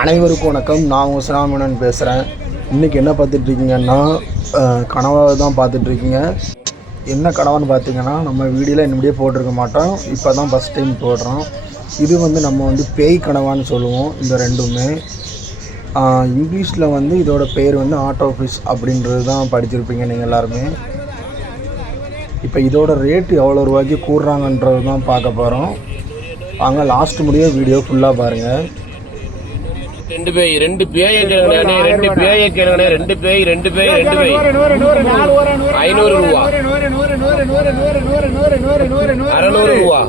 அனைவருக்கும் வணக்கம். நான் உங்கள் சினாமணன் பேசுகிறேன். இன்றைக்கி என்ன பார்த்துட்ருக்கீங்கன்னா கனவாக தான் பார்த்துட்ருக்கீங்க. என்ன கனவான்னு பார்த்தீங்கன்னா நம்ம வீடியோவில் என்னுடைய போட்டிருக்க மாட்டோம். இப்போ தான் ஃபஸ்ட் டைம் போடுறோம். இது நம்ம பேய் கனவான்னு சொல்லுவோம். இந்த ரெண்டுமே இங்கிலீஷில் இதோட பேர் ஆட்டோ ஃபிஷ் அப்படின்றது தான் படிச்சிருப்பீங்க நீங்கள் எல்லாருமே. இப்போ இதோட ரேட்டு எவ்வளோ ரூபாய்க்கு கூடுறாங்கன்றது தான் பார்க்க போகிறோம். வாங்க லாஸ்ட் முடிய வீடியோ ஃபுல்லாக பாருங்கள். ரெண்டு பேய் 500 ரூபா 600 ரூபா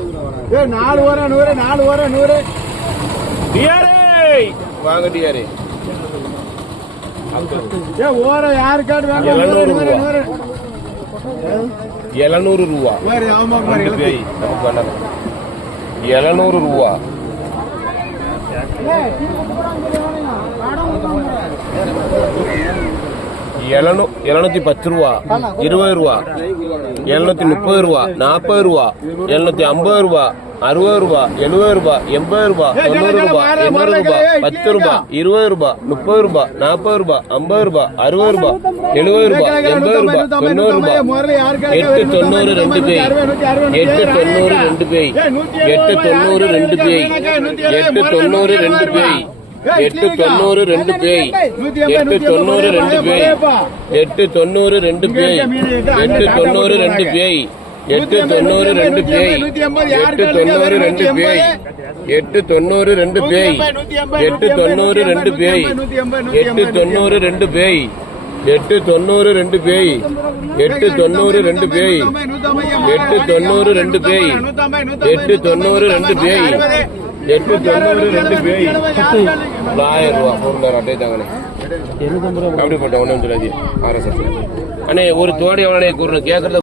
வாங்க டியாரே 700 ரூபா 700 ரூபா 710 ரூபா 20 ரூபா 730 ரூபா 40 ரூபா 750 ரூபா 60 ரூபா 70 ரூபா 80 ரூபா 90 ரூபா 80 ரூபா 10 ரூபா 20 ரூபா 30 ரூபா 40 ரூபா 50 ரூபா 60 ரூபா 70 ரூபா 80 ரூபா 90 ரூபா 890 ரெண்டு பேய் 890 ரெண்டு பேய் 890 ரெண்டு பேய் 890 ரெண்டு பேய் 890 ரெண்டு பேய் 890 ரெண்டு பேய் 890 ரெண்டு பேய் 890 ரெண்டு பேய் 890 ரெண்டு பேய் 890 ரெண்டு பேய் 890 ரெண்டு பேய் 890 ரெண்டு பேய் 890 ரெண்டு பேய் 890 ரெண்டு பேய் 890 ரெண்டு பேய் 890 ரெண்டு பேய் 890 ரெண்டு பேய் 890 ரெண்டு பேய் 1000 ரூபா பொருள் அட்டை தாங்கண்ணே அப்படி போட்டேன் ஒன்றும் சொல்லாது RSS அண்ணே ஒரு தோடி எவ்வளோ கூறணும் கேட்கறது